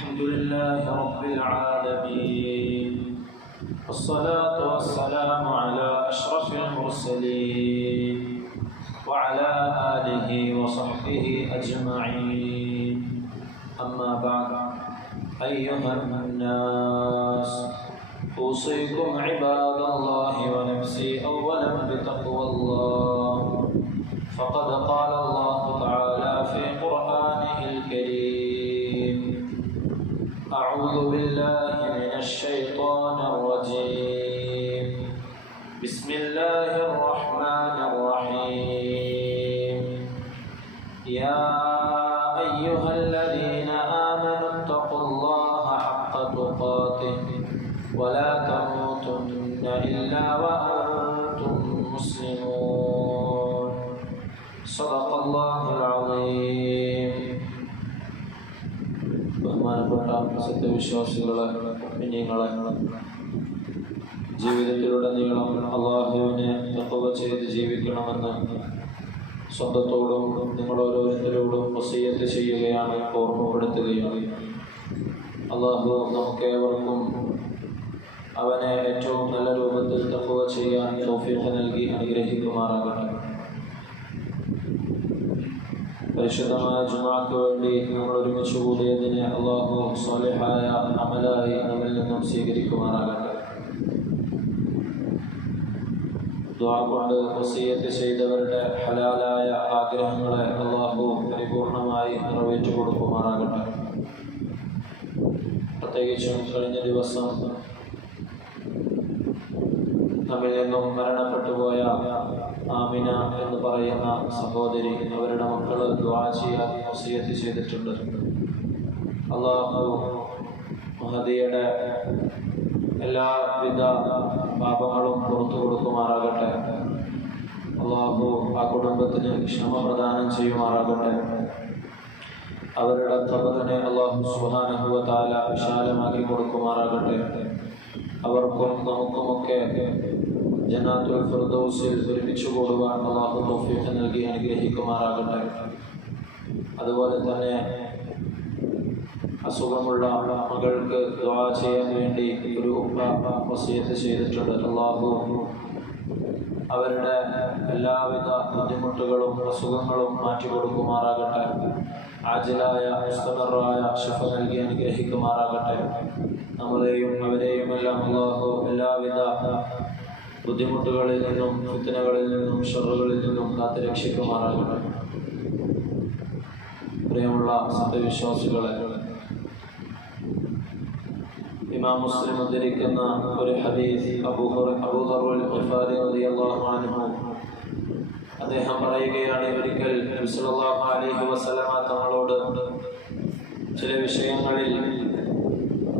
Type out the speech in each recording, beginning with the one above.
الحمد لله رب العالمين والصلاة والسلام على أشرف المرسلين وعلى آله وصحبه أجمعين أما بعد أيها الناس أوصيكم عباد الله ونفسي أولا بتقوى الله فقد قال الله تعالى في قرآنه الكريم أعوذ بالله من الشيطان الرجيم بسم الله الرحمن الرحيم يا أيها الذين آمنوا اتقوا الله حق تقاته ولا تموتن إلا وأنتم مسلمون صدق الله العظيم. ബഹുമാനപ്പെട്ട സത്യവിശ്വാസികളെ, മുഅ്മിനീങ്ങളെ, ജീവിതത്തിലുടനീളം അല്ലാഹുവിനെ തഖ്വ ചെയ്ത് ജീവിക്കണമെന്ന് സ്വന്തത്തോടും നിങ്ങൾ ഓരോരുത്തരോടും വസിയ്യത്ത് ചെയ്യുകയാണ്, ഓർമ്മപ്പെടുത്തുകയാണ്. അല്ലാഹു നമുക്കേവർക്കും അവനെ ഏറ്റവും നല്ല രൂപത്തിൽ തഖ്വ ചെയ്യാൻ തൗഫീഖ് നൽകി അനുഗ്രഹിക്കുമാറാകട്ടെ. പരിശുദ്ധമായ ജുമുഅക്ക് വേണ്ടി നമ്മൾ ഒരുമിച്ച് കൂടിയതിനെ അല്ലാഹു സ്വാലിഹായ അമലായി നമ്മിൽ നിന്നും സ്വീകരിക്കുമാറാകട്ടെ. ദുആ കൊണ്ട് വസിയ്യത്ത് ചെയ്തവരുടെ ഹലാലായ ആഗ്രഹങ്ങളെ അല്ലാഹു പരിപൂർണമായി നിറവേറ്റി കൊടുക്കുമാറാകട്ടെ. പ്രത്യേകിച്ചും കഴിഞ്ഞ ദിവസം നമ്മിൽ നിന്നും മരണപ്പെട്ടു പോയ ആമിന എന്ന് പറയുന്ന സഹോദരി, അവരുടെ മക്കൾ ദുആ ചെയ്യാൻ വസിയ്യത്ത് ചെയ്തിട്ടുണ്ട്. അല്ലാഹു മഹദിയുടെ എല്ലാവിധ പാപങ്ങളും പുറത്തു കൊടുക്കുമാറാകട്ടെ. അല്ലാഹു ആ കുടുംബത്തിന് ക്ഷമ പ്രദാനം ചെയ്യുമാറാകട്ടെ. അവരുടെ ഖബറിനെ അല്ലാഹു സുബ്ഹാനഹു വ തആല വിശാലമാക്കി കൊടുക്കുമാറാകട്ടെ. അവർക്കും നമുക്കുമൊക്കെ ജന്നാത്തുൽ ഫിർദൗസിൽ ഒരുമിച്ച് കൂടുവാൻ അല്ലാഹു തൗഫീഖ് നൽകി അനുഗ്രഹിക്കുമാറാകട്ടെ. അതുപോലെ തന്നെ അസുഖമുള്ള മകൾക്ക് ദുആ ചെയ്യാൻ വേണ്ടി ഒരു ഉപ്പ വസിയ്യത്ത് ചെയ്തിട്ടുണ്ട്. അല്ലാഹു അവരുടെ എല്ലാവിധ ബുദ്ധിമുട്ടുകളും അസുഖങ്ങളും മാറ്റിക്കൊടുക്കുമാറാകട്ടെ. ആജിലായ മുസ്തമറായ ശിഫ നൽകി അനുഗ്രഹിക്കുമാറാകട്ടെ. നമ്മളെയും അവരെയും എല്ലാം അല്ലാഹു എല്ലാവിധ ബുദ്ധിമുട്ടുകളിൽ നിന്നും ഫിത്നകളിൽ നിന്നും ഷർറുകളിൽ നിന്നും കാത്ത് രക്ഷിക്കുമാറാകട്ടെ. പ്രിയമുള്ള സത്യവിശ്വാസികളെ, ഇമാം മുസ്ലിം ഉദ്ധരിക്കുന്ന ഒരു ഹദീസ്, അബൂ ദർറുൽ ഗിഫാരി റളിയല്ലാഹു അൻഹു അദ്ദേഹം പറയുകയാണ്, ഒരിക്കൽ നബി സല്ലല്ലാഹു അലൈഹി വസല്ലമ തങ്ങളോട് ചില വിഷയങ്ങളിൽ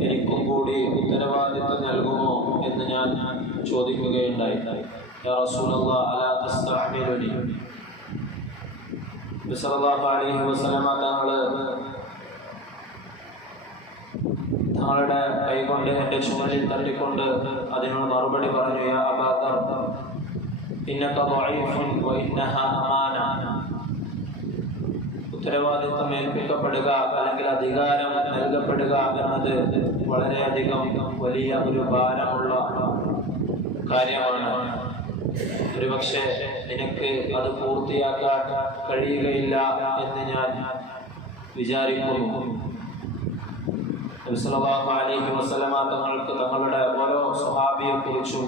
എനിക്കും കൂടി ഉത്തരവാദിത്വം നൽകുമോ എന്ന് ഞാൻ ചോദിക്കുകയുണ്ടായി. യാ റസൂലല്ലാഹ് അലാ തസ്തഅ്മിലുനി. നബി സല്ലല്ലാഹു അലൈഹി വസല്ലമ തങ്ങളുടെ കൈകൊണ്ട് എൻ്റെ ചുമലിൽ തട്ടിക്കൊണ്ട് അതിനോട് മറുപടി പറഞ്ഞു, യാ അബാ ദർ ഇന്നക ദഈഫുൻ വ ഇന്നഹാ അമാന. ഉത്തരവാദിത്വം ഏൽപ്പിക്കപ്പെടുക അല്ലെങ്കിൽ അധികാരം നൽകപ്പെടുക എന്നത് വളരെയധികം വലിയ ഒരു ഭാരമുള്ള കാര്യമാണ്. ഒരുപക്ഷെ നിനക്ക് അത് പൂർത്തിയാക്കാൻ കഴിയുകയില്ല എന്ന് ഞാൻ വിചാരിക്കുന്നു. നബി സല്ലല്ലാഹു അലൈഹി വസല്ലമ തങ്ങൾക്ക് തങ്ങളുടെ ഓരോ സ്വഹാബിയെക്കുറിച്ചും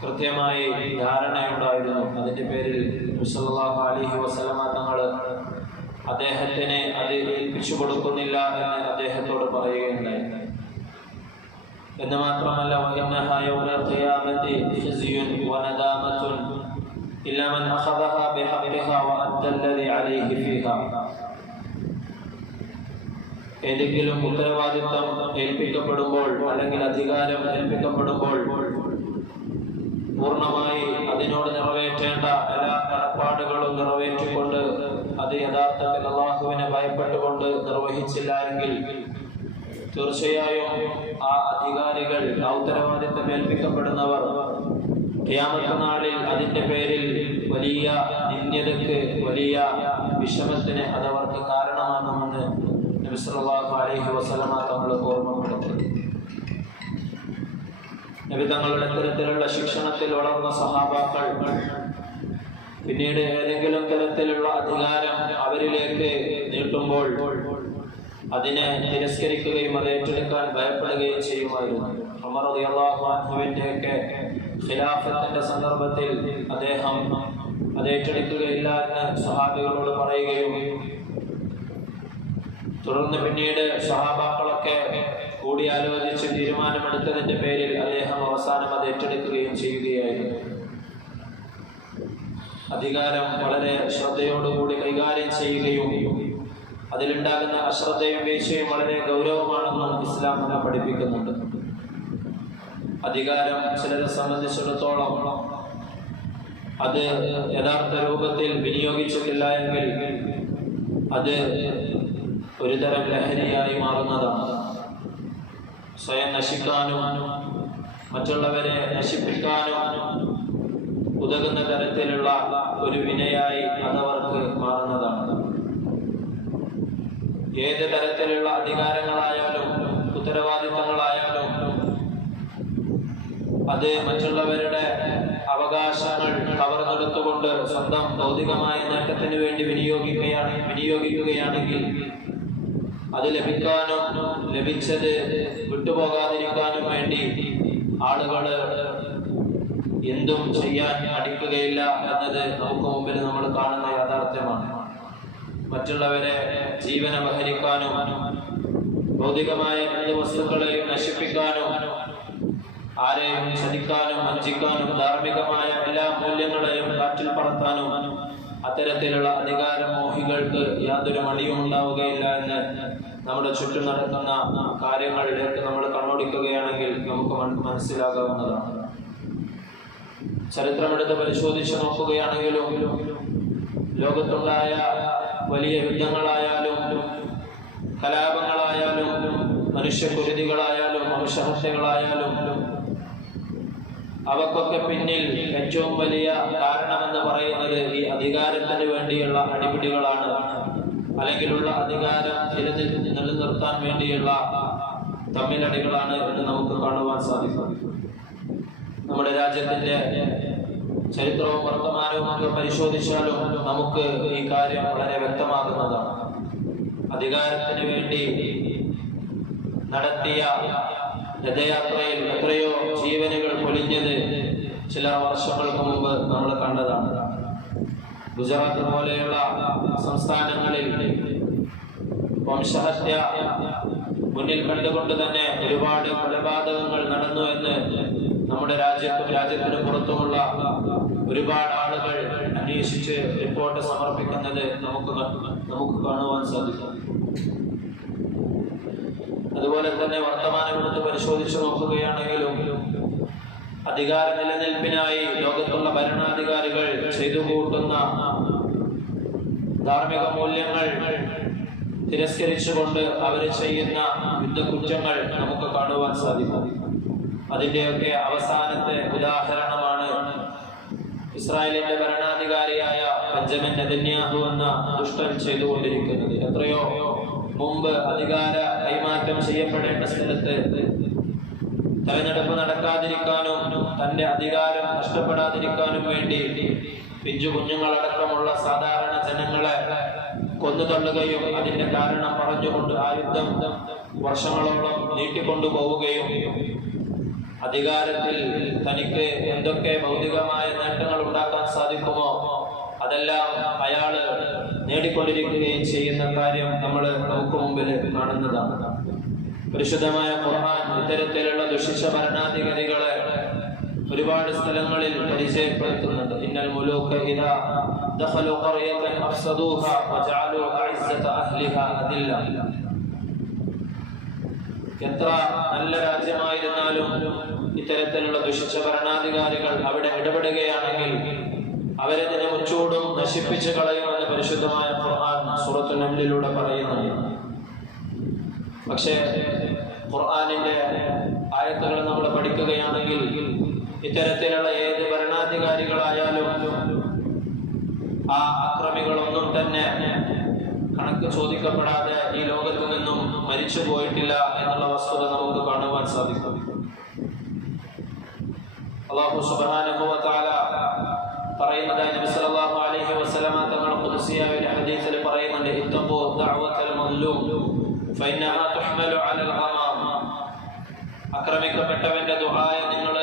കൃത്യമായി ധാരണയുണ്ടായിരുന്നു. അതിൻ്റെ പേരിൽ നബി സല്ലല്ലാഹു അലൈഹി വസല്ലമ തങ്ങൾ അദ്ദേഹത്തിനെ അത് ഏൽപ്പിച്ചു കൊടുക്കുന്നില്ല എന്ന് അദ്ദേഹത്തോട് പറയുകയുണ്ടായി. എന്ന് മാത്രമല്ല, വഇന്നഹാ യൗമൽ ഖിയാമത്തി ഖിസ്യുൻ വനദാമത്തുൻ ഇല്ലാ മൻ അഖദഹാ ബിഹഖ്ഖിഹാ വഅദ്ദ അല്ലദി അലൈഹി ഫീഹാ. ഏതെങ്കിലും ഉത്തരവാദിത്വം ഏൽപ്പിക്കപ്പെടുമ്പോൾ അല്ലെങ്കിൽ അധികാരം ഏൽപ്പിക്കപ്പെടുമ്പോൾ പൂർണ്ണമായി അതിനോട് നിറവേറ്റേണ്ട എല്ലാ കടപ്പാടുകളും നിറവേറ്റിക്കൊണ്ട് അത് യഥാർത്ഥത്തിൽ അല്ലാഹുവിനെ ഭയപ്പെട്ടുകൊണ്ട് നിർവഹിച്ചില്ല എങ്കിൽ തീർച്ചയായും ആ അധികാരികൾ, ആ ഉത്തരവാദിത്വം ഏൽപ്പിക്കപ്പെടുന്നവർ ഖിയാമത്ത് നാളിൽ അതിൻ്റെ പേരിൽ വലിയ നിന്ദ്യതയ്ക്ക്, വലിയ വിഷമത്തിന് അതവർക്ക് കാരണമാകുമെന്ന് നബി സല്ലല്ലാഹു അലൈഹി വസല്ലം തങ്ങളുടെ തരത്തിലുള്ള ശിക്ഷണത്തിൽ വളർന്ന സഹാബാക്കൾ പിന്നീട് ഏതെങ്കിലും തരത്തിലുള്ള അധികാരം അവരിലേക്ക് നീട്ടുമ്പോൾ അതിനെ തിരസ്കരിക്കുകയും അത് ഏറ്റെടുക്കാൻ ഭയപ്പെടുകയും ചെയ്യുമായിരുന്നു. ഉമർ റളിയല്ലാഹു അൻഹുവിന്റെയൊക്കെ ഖിലാഫത്തിന്റെ സന്ദർഭത്തിൽ അദ്ദേഹം അത് ഏറ്റെടുക്കുകയില്ല എന്ന് സ്വഹാബികളോട് പറയുകയും തുടർന്ന് പിന്നീട് സ്വഹാബാക്കളൊക്കെ കൂടിയാലോചിച്ച് തീരുമാനമെടുത്തതിന്റെ പേരിൽ അദ്ദേഹം അവസാനം അത് ഏറ്റെടുക്കുകയും ചെയ്യുകയായിരുന്നു. അധികാരം വളരെ ശ്രദ്ധയോടുകൂടി കൈകാര്യം ചെയ്യുകയും അതിലുണ്ടാകുന്ന അശ്രദ്ധയും വീഴ്ചയും വളരെ ഗൗരവമാണെന്നും ഇസ്ലാം നമ്മെ പഠിപ്പിക്കുന്നുണ്ട്. അധികാരം ചിലരെ സംബന്ധിച്ചിടത്തോളം അത് യഥാർത്ഥ രൂപത്തിൽ വിനിയോഗിച്ചിട്ടില്ല എങ്കിൽ അത് ഒരുതരം ലഹരിയായി മാറുന്നതാണ്. സ്വയം നശിക്കാനും മറ്റുള്ളവരെ നശിപ്പിക്കാനും ഉതകുന്ന തരത്തിലുള്ള ഒരു വിനയായി അതവർക്ക് മാറുന്നതാണ്. ഏത് തരത്തിലുള്ള അധികാരങ്ങളായാലും ഉത്തരവാദിത്തങ്ങളായാലും അത് മറ്റുള്ളവരുടെ അവകാശങ്ങൾ കവർന്നെടുത്തുകൊണ്ട് സ്വന്തം ഭൗതികമായ നേട്ടത്തിന് വേണ്ടി വിനിയോഗിക്കുകയാണെങ്കിൽ അത് ലഭിക്കാനും ലഭിച്ചത് വിട്ടുപോകാതിരിക്കാനും വേണ്ടി ആളുകൾ എന്തും ചെയ്യാൻ മടിക്കുകയില്ല എന്നത് നമുക്ക് മുമ്പിൽ നമ്മൾ കാണുന്ന യാഥാർത്ഥ്യമാണ്. മറ്റുള്ളവരെ ജീവൻ അപഹരിക്കാനും ഭൗതികമായ എന്ത് വസ്തുക്കളെയും നശിപ്പിക്കാനും ആരെയും ചതിക്കാനും വഞ്ചിക്കാനും ധാർമ്മികമായ എല്ലാ മൂല്യങ്ങളെയും കാറ്റിൽ പറത്താനും അത്തരത്തിലുള്ള അധികാരമോഹികൾക്ക് യാതൊരു മടിയും ഉണ്ടാവുകയില്ല എന്ന് നമ്മുടെ ചുറ്റും നടക്കുന്ന കാര്യങ്ങളിലേക്ക് നമ്മൾ കണ്ണോടിക്കുകയാണെങ്കിൽ നമുക്ക് മനസ്സിലാകാവുന്നതാണ്. ചരിത്രമെടുത്ത് പരിശോധിച്ച് നോക്കുകയാണെങ്കിലും ലോകത്തുണ്ടായ വലിയ യുദ്ധങ്ങളായാലും കലാപങ്ങളായാലും മനുഷ്യകുരുതികളായാലും വംശഹത്യകളായാലും അവക്കൊക്കെ പിന്നിൽ ഏറ്റവും വലിയ കാരണമെന്ന് പറയുന്നത് ഈ അധികാരത്തിന് വേണ്ടിയുള്ള അടിപിടികളാണ്, അല്ലെങ്കിലുള്ള അധികാരം നിലനിർത്താൻ വേണ്ടിയുള്ള തമ്മിലടികളാണ് എന്ന് നമുക്ക് കാണുവാൻ സാധിക്കും. നമ്മുടെ രാജ്യത്തിന്റെ ചരിത്രവും വർത്തമാനവും ഒക്കെ പരിശോധിച്ചാലും നമുക്ക് ഈ കാര്യം വളരെ വ്യക്തമാകുന്നതാണ്. അധികാരത്തിന് വേണ്ടി നടത്തിയ രഥയാത്രയിൽ എത്രയോ ജീവനുകൾ പൊലിഞ്ഞത് ചില വർഷങ്ങൾക്ക് മുമ്പ് നമ്മൾ കണ്ടതാണ്. ഗുജറാത്ത് പോലെയുള്ള സംസ്ഥാനങ്ങളിൽ വംശഹത്യ മുന്നിൽ കണ്ടുകൊണ്ട് തന്നെ ഒരുപാട് കൊലപാതകങ്ങൾ നടന്നു എന്ന് നമ്മുടെ രാജ്യത്തിന് പുറത്തുമുള്ള ഒരുപാട് ആളുകൾ അന്വേഷിച്ച് റിപ്പോർട്ട് സമർപ്പിക്കുന്നത് നമുക്ക് കാണുവാൻ സാധിക്കും. അതുപോലെ തന്നെ വർത്തമാനമെടുത്ത് പരിശോധിച്ചു നോക്കുകയാണെങ്കിലും അധികാര നിലനിൽപ്പിനായി ലോകത്തുള്ള ഭരണാധികാരികൾ ചെയ്തു കൂട്ടുന്ന ധാർമ്മിക മൂല്യങ്ങൾ തിരസ്കരിച്ചുകൊണ്ട് അവർ ചെയ്യുന്ന യുദ്ധക്കുറ്റങ്ങൾ നമുക്ക് കാണുവാൻ സാധിക്കും. അതിന്റെയൊക്കെ അവസാനത്തെ ഉദാഹരണമാണ് ഇസ്രായേലിന്റെ ഭരണാധികാരിയായ ബെഞ്ചമിൻ നെതന്യാഹു എന്ന ദുഷ്ടൻ ചെയ്തുകൊണ്ടിരിക്കുന്നത്. എത്രയോ മുമ്പ് അധികാര കൈമാറ്റം ചെയ്യപ്പെടേണ്ട സ്ഥലത്ത് തെരഞ്ഞെടുപ്പ് നടക്കാതിരിക്കാനും തന്റെ അധികാരം നഷ്ടപ്പെടാതിരിക്കാനും വേണ്ടി പിഞ്ചു കുഞ്ഞുങ്ങളടക്കമുള്ള സാധാരണ ജനങ്ങളെ കൊന്നുതള്ളുകയും അതിന്റെ കാരണം പറഞ്ഞുകൊണ്ട് ആ യുദ്ധം വർഷങ്ങളോളം നീട്ടിക്കൊണ്ടുപോവുകയും അധികാരത്തിൽ തനിക്ക് എന്തൊക്കെ ഭൗതികമായ നേട്ടങ്ങൾ ഉണ്ടാക്കാൻ സാധിക്കുമോ അതെല്ലാം അയാള് നേടിക്കൊണ്ടിരിക്കുകയും ചെയ്യുന്ന കാര്യം നമുക്ക് മുമ്പിൽ കാണുന്നതാണ്. പരിശുദ്ധമായ ഖുർആൻ ഇത്തരത്തിലുള്ള ദുഷിച്ച ഭരണാധികാരികളെ ഒരുപാട് സ്ഥലങ്ങളിൽ പരിചയപ്പെടുത്തുന്നുണ്ട്. ഇന്നൽ മുലൂക ഇദാ ദഖലു ഖർയതൻ അഫ്സദൂഹാ വജഅലു അഇസ്സത അഹ്ലിഹാ അദില്ല. എത്ര നല്ല രാജ്യമായിരുന്നാലും ഇത്തരത്തിലുള്ള ദുഷിച്ച ഭരണാധികാരികൾ അവിടെ ഇടപെടുകയാണെങ്കിൽ അവരതിനെ മുച്ചൂടും നശിപ്പിച്ചു കളയുമെന്ന് പരിശുദ്ധമായ ഖുർആൻ സൂറത്തുൽ നംലിലൂടെ പറയുന്നുണ്ട്. പക്ഷേ ഖുർആനിന്റെ ആയത്തുകൾ നമ്മൾ പഠിക്കുകയാണെങ്കിൽ ഇത്തരത്തിലുള്ള ഏത് ഭരണാധികാരികളായാലും ആ അക്രമികളൊന്നും തന്നെ കണക്ക് ചോദിക്കപ്പെടാതെ ഈ ലോകത്തു നിന്നും മരിച്ചു പോയിട്ടില്ല എന്നുള്ള വസ്തുത നമുക്ക് കാണുവാൻ സാധിക്കും. അല്ലാഹു സുബ്ഹാനഹു വ തആല പറയുന്നതായി നബി സല്ലല്ലാഹു അലൈഹി വസല്ലമ തങ്ങൾ ഖുദ്സിയായ ഒരു ഹദീസിൽ പറയുന്നുണ്ട്, ഇത്തഖൂ ദഅവത്തൽ മദ്ലൂം ഫഇന്നഹാ തുഹ്മലു അലൽ ഗമാം. ആക്രമിക്കപ്പെട്ടവന്റെ ദുആയെ നിങ്ങൾ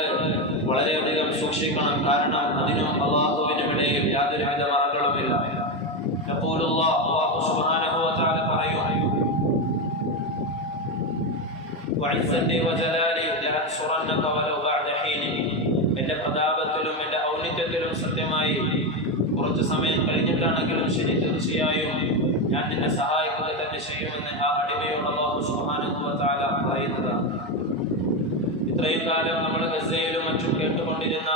വളരെയധികം സൂക്ഷിക്കണം, കാരണം അതിനും അല്ലാഹുവിനും ഇടയിൽ യാതൊരുവിധ മറകളുമില്ല. യഖൂലുല്ലാഹ്, അല്ലാഹു സുബ്ഹാനഹു വ തആല പറയും, വഇസ്സതി വജലാലി ലഅൻസുറന്നക വലൗ ബഅദ ഹീനി. എന്റെ പ്രതാപത്തിലും എന്റെ ഔന്നിത്യത്തിലും സത്യമായി കുറച്ച് സമയം കഴിഞ്ഞിട്ടാണെങ്കിലും ശരി, തീർച്ചയായും ഞാൻ നിന്നെ സഹായിക്കുക തന്നെ ചെയ്യുമെന്ന് ആ അടിമയോട് അല്ലാഹു സുബ്ഹാനഹു വ തആല പറയുന്നതാണ്. ഇത്രയും കാലം നമ്മൾ ഗസയിലും മറ്റും കേട്ടുകൊണ്ടിരുന്ന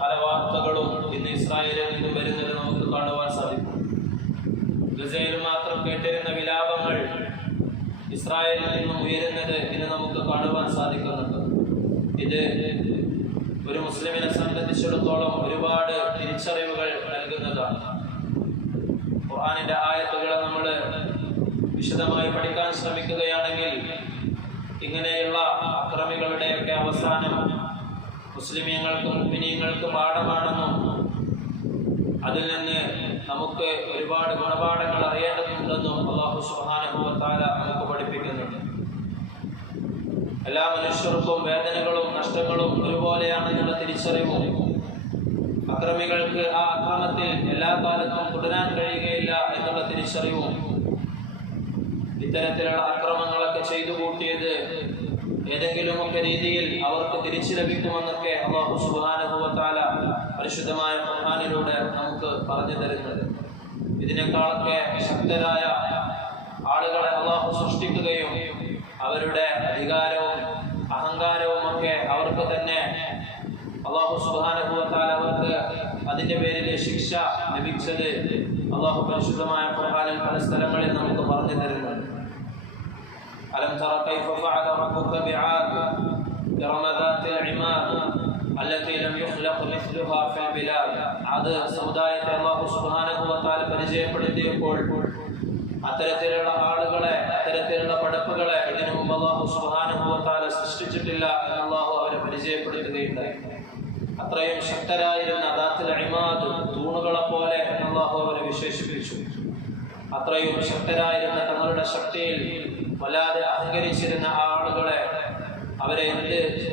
പല വാർത്തകളും ഇന്ന് ഇസ്രായേലിൽ നിന്നും വരുന്നത് നമുക്ക് കാണുവാൻ സാധിക്കും. ഗസയിൽ മാത്രം കേട്ടിരുന്ന വിലാപങ്ങൾ ഇസ്രായേലിൽ നിന്നും ഉയരുന്നത് ഇന്ന് നമുക്ക് കാണുവാൻ സാധിക്കുന്നുണ്ട്. ഇത് ഒരു മുസ്ലിമിനെ സംബന്ധിച്ചിടത്തോളം ഒരുപാട് തിരിച്ചറിവുകൾ നൽകുന്നതാണ്. ഖുർആനിന്റെ ആയത്തുകളെ നമ്മൾ വിശദമായി പഠിക്കാൻ ശ്രമിക്കുകയാണെങ്കിൽ ഇങ്ങനെയുള്ള അക്രമികളുടെയൊക്കെ അവസാനം മുസ്ലിമീങ്ങൾക്ക് മുഅ്മിനീങ്ങൾക്ക് പാഠമാണെന്നും അതിൽ നിന്ന് നമുക്ക് ഒരുപാട് ഗുണപാഠങ്ങൾ അറിയേണ്ടതുണ്ടെന്നും അല്ലാഹു സുബ്ഹാനഹു വ തആല നമുക്ക് പഠിപ്പിക്കുന്നുണ്ട്. എല്ലാ മനുഷ്യർക്കും വേദനകളും നഷ്ടങ്ങളും ഒരുപോലെയാണെന്നുള്ള തിരിച്ചറിവും അക്രമികൾക്ക് ആ അക്രമത്തിൽ എല്ലാ കാലത്തും തുടരാൻ കഴിയുകയില്ല എന്നുള്ള തിരിച്ചറിവും ഇത്തരത്തിലുള്ള അക്രമങ്ങളൊക്കെ ചെയ്തു കൂട്ടിയത് ഏതെങ്കിലുമൊക്കെ രീതിയിൽ അവർക്ക് തിരിച്ചു ലഭിക്കുമെന്നൊക്കെ അല്ലാഹു സുബ്ഹാനഹു വ തആല പരിശുദ്ധമായ ഖുർആനിലൂടെ നമുക്ക് പറഞ്ഞു തരുന്നത്. ഇതിനേക്കാളൊക്കെ ശക്തരായ ആളുകളെ അല്ലാഹു സൃഷ്ടിക്കുകയും അവരുടെ അധികാരവും അഹങ്കാരവും ഒക്കെ അവർക്ക് തന്നെ അല്ലാഹു സുബ്ഹാനഹു വ തആല അവർക്ക് അതിന്റെ പേരിൽ ശിക്ഷ ലഭിച്ചത് അല്ലാഹു പരിശുദ്ധമായ ഖുർആനിൽ പല സ്ഥലങ്ങളിൽ നമുക്ക് പറഞ്ഞു തരുന്നുണ്ട്. അലം തറ കൈഫ ഫഅല റബ്ബുക ബിആദ് ഇറമ ദാത്തിൽ ഇമാദ് അല്ലതി ലം യുഖ്ലഖ് മിസ്ലുഹാ ഫിൽ ബിലാദ്. അത് സമുദായത്തെ അല്ലാഹു സുബ്ഹാനഹു വ തആല പരിചയപ്പെടുത്തിയപ്പോൾ അത്തരത്തിലുള്ള ആളുകളെ, അത്തരത്തിലുള്ള പടപ്പുകളെ ഇതിനു മുമ്പ് അല്ലാഹു സുബ്ഹാനഹു വ തആല സൃഷ്ടിച്ചിട്ടില്ല എന്ന് അല്ലാഹു അവരെ പരിചയപ്പെടുത്തുകയുണ്ടായി. അത്രയും ശക്തരായിരുന്ന ദാത്തുൽ ഇമാദ്, തൂണുകളെ പോലെ എന്ന് അല്ലാഹു അവരെ വിശേഷിപ്പിച്ചു. അത്രയും ശക്തരായിരുന്ന തങ്ങളുടെ ശക്തിയിൽ വല്ലാതെ അഹങ്കരിച്ചിരുന്ന ആളുകളെ അവരെ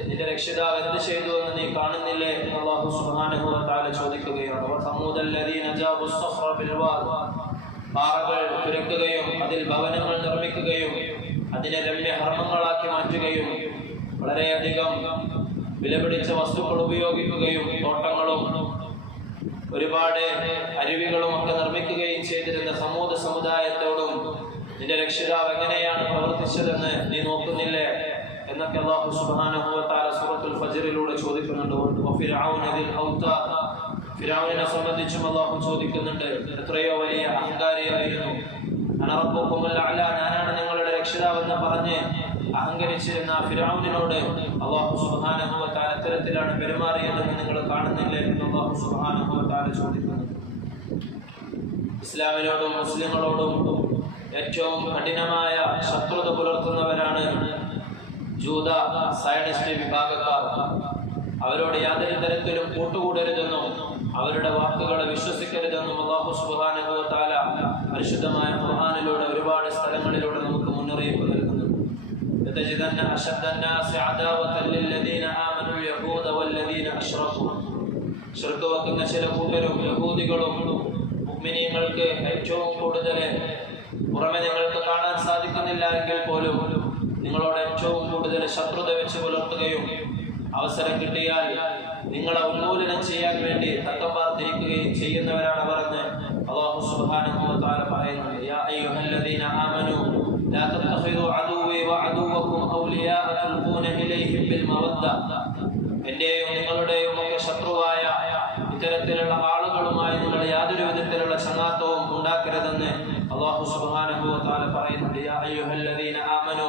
നിന്റെ രക്ഷിതാവ് എന്ത് ചെയ്തു എന്ന് നീ കാണുന്നില്ലേ എന്ന് അല്ലാഹു സുബ്ഹാനഹു വ തആല ചോദിക്കുകയാണ്. വസമൂദല്ലദീന ജാബു സ്സഖ്റ ബിൽ വാദ്. പാറകൾ തുരക്കുകയും അതിൽ ഭവനങ്ങൾ നിർമ്മിക്കുകയും അതിനെ രമ്യഹർമ്മങ്ങളാക്കി മാറ്റുകയും വളരെയധികം വിലപിടിച്ച വസ്തുക്കൾ ഉപയോഗിക്കുകയും തോട്ടങ്ങളും ഒരുപാട് അരുവികളും ഒക്കെ നിർമ്മിക്കുകയും ചെയ്തിരുന്ന സമുദായത്തോടും നിന്റെ രക്ഷിതാവ് എങ്ങനെയാണ് പ്രവർത്തിച്ചതെന്ന് നീ നോക്കുന്നില്ലേ എന്നൊക്കെ അല്ലാഹു സുബ്ഹാനഹു വ തആല സൂറത്തുൽ ഫജ്റിലൂടെ ചോദിക്കുന്നുണ്ട്. വഫിർഔന ദിൽ ഔതാദ്. ഫിർഔനെ സംബന്ധിച്ചും അല്ലാഹു ചോദിക്കുന്നുണ്ട്, എത്രയോ വലിയ അഹങ്കാരിയായിരുന്നു. അന റബ്ബുകുമുൽ അഅല, ഞാനാണ് നിങ്ങളുടെ രക്ഷിതാവെന്ന് പറഞ്ഞ് അഹങ്കരിച്ചിരുന്ന ഫിർഔനിനോട് അല്ലാഹു സുബ്ഹാനഹു വ തആല ഇത്തരത്തിലാണ് പെരുമാറിയതെന്ന് നിങ്ങൾ കാണുന്നില്ലേ എന്ന് അല്ലാഹു സുബ്ഹാനഹു വ തആല ചോദിക്കുന്നു. ഇസ്ലാമിനോടും മുസ്ലിങ്ങളോടും ഏറ്റവും കഠിനമായ ശത്രുത പുലർത്തുന്നവരാണ് ജൂത സയനിസ്റ്റ് വിഭാഗക്കാർ. അവരോട് യാതൊരു തരത്തിലും കൂട്ടുകൂടരുതെന്നും അവരുടെ വാക്കുകളെ വിശ്വസിക്കരുതെന്നും അല്ലാഹു സുബ്ഹാനഹു വ തആല പരിശുദ്ധമായ ഖുർആനിലൂടെ ഒരുപാട് സ്ഥലങ്ങളിലൂടെ നമുക്ക് മുന്നറിയിപ്പ് നൽകുന്നു. ലതജിദന്ന അശദ്ദന്നാസി അദാവതൻ ലില്ലദീന ആമനു യഹൂദ വല്ലദീന അശ്റകൂ. ശിർക്ക് വെക്കുന്ന ചില കൂട്ടരും യഹൂദികളും മുഅ്മിനീങ്ങൾക്ക് ഏറ്റവും കൂടുതൽ പുറമെ നിങ്ങൾക്ക് കാണാൻ സാധിക്കുന്നില്ല എങ്കിൽ പോലും നിങ്ങളോട് ഏറ്റവും കൂടുതൽ ശത്രുത വെച്ച് പുലർത്തുകയും അവസരം കിട്ടിയാൽ നിങ്ങളെ ഉന്മൂലനം ചെയ്യാൻ വേണ്ടി തക്കം പാർത്തിരിക്കുകയും ചെയ്യുന്നവരാണ് പറഞ്ഞ് അല്ലാഹു സുബ്ഹാനഹു വ തആല പറയുന്നത്. യാ അയ്യുഹല്ലദീന ആമനൂ ലാ തത്തഖിദു അദുവി വഅദുവക്കും ഔലിയാഅ തുൽഖൂന ഇലൈഹിം ബിൽ മവദ്ദ. എന്റെയും നിങ്ങളുടെയും ഒക്കെ ശത്രുവായ ഇത്തരത്തിലുള്ള ആളുകളുമായി നിങ്ങൾ യാതൊരു വിധത്തിലുള്ള ചങ്ങാത്തവും ഉണ്ടാക്കരുതെന്ന് അല്ലാഹു സുബ്ഹാനഹു വ തആല പറയുന്നുണ്ട്. യാ അയ്യുഹല്ലദീന ആമനൂ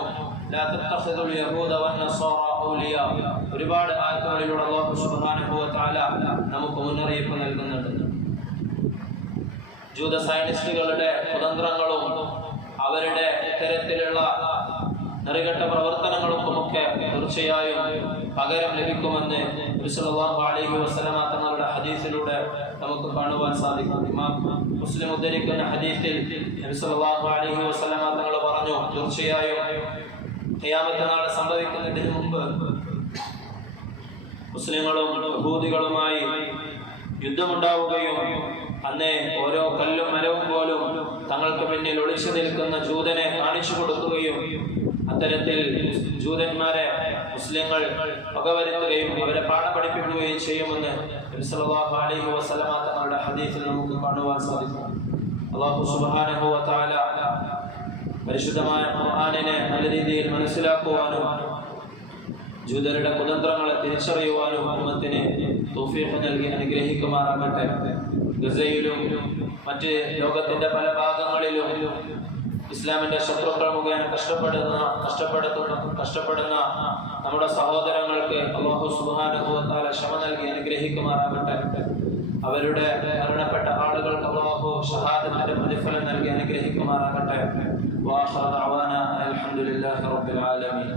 ലാ തത്തഖിദുൽ യഹൂദ വന്നസ്സാറ ഔലിയാ. ഒരുപാട് ആയത്തുകളിലൂടെ അല്ലാഹു സുബ്ഹാനഹു വ തആല നമുക്ക് മുന്നറിയിപ്പ് നൽകുന്നുണ്ട്. ജൂത സയനിസ്റ്റുകളുടെ കുതന്ത്രങ്ങളും അവരുടെ ഇത്തരത്തിലുള്ള നിറകെട്ട പ്രവർത്തനങ്ങൾക്കുമൊക്കെ തീർച്ചയായും പകരം ലഭിക്കുമെന്ന് നബി സല്ലല്ലാഹു അലൈഹി വസല്ലമ തങ്ങളുടെ ഹദീസിലൂടെ നമുക്ക് കാണുവാൻ സാധിക്കും. ഇമാം മുസ്ലിം ഉദ്ധരിക്കുന്ന ഹദീസിൽ നബി സല്ലല്ലാഹു അലൈഹി വസല്ലമ തങ്ങൾ പറഞ്ഞു, തീർച്ചയായും ഖിയാമത്ത് നാൾ സംഭവിക്കുന്നതിന് മുമ്പ് മുസ്ലിങ്ങളും യഹൂദികളുമായി യുദ്ധമുണ്ടാവുകയും അന്നേ ഓരോ കല്ലും മരവും പോലും തങ്ങൾക്ക് പിന്നിൽ ഒളിച്ചു നിൽക്കുന്ന ജൂതനെ കാണിച്ചു കൊടുക്കുകയും അത്തരത്തിൽ ജൂതന്മാരെ മുസ്ലിങ്ങൾ വകവരുത്തുകയും അവരെ പാഠം പഠിപ്പിക്കുകയും ചെയ്യുമെന്ന് നബി സല്ലല്ലാഹു അലൈഹി വസല്ലമ തങ്ങളുടെ ഹദീസിൽ നമുക്ക് കാണുവാൻ സാധിക്കും. അല്ലാഹു സുബ്ഹാനഹു വ തആല പരിശുദ്ധമായ ഖുർആനിനെ നല്ല രീതിയിൽ മനസ്സിലാക്കുവാനും ജൂതരുടെ കുതന്ത്രങ്ങളെ തിരിച്ചറിയുവാനും ഉമ്മത്തിന് തൗഫീഖ് നൽകി അനുഗ്രഹിക്കുമാറാകട്ടെ. ഗസയിലും മറ്റ് ലോകത്തിന്റെ പല ഭാഗങ്ങളിലും ഇസ്ലാമിന്റെ ശത്രുക്കൾ മുഖേന കഷ്ടപ്പെടുന്ന നമ്മുടെ സഹോദരങ്ങൾക്ക് അല്ലാഹു സുബ്ഹാനഹു വ തആല ക്ഷമ നൽകി അനുഗ്രഹിക്കുമാറാകട്ടെ. അവരുടെ മരണപ്പെട്ട ആളുകൾക്ക് അല്ലാഹു ഷഹാദത്തിന്റെ പ്രതിഫലം നൽകി അനുഗ്രഹിക്കുമാറാകട്ടെ. വആഖിറു ദഅവാനാ അൽഹംദുലില്ലാഹി റബ്ബിൽ ആലമീൻ.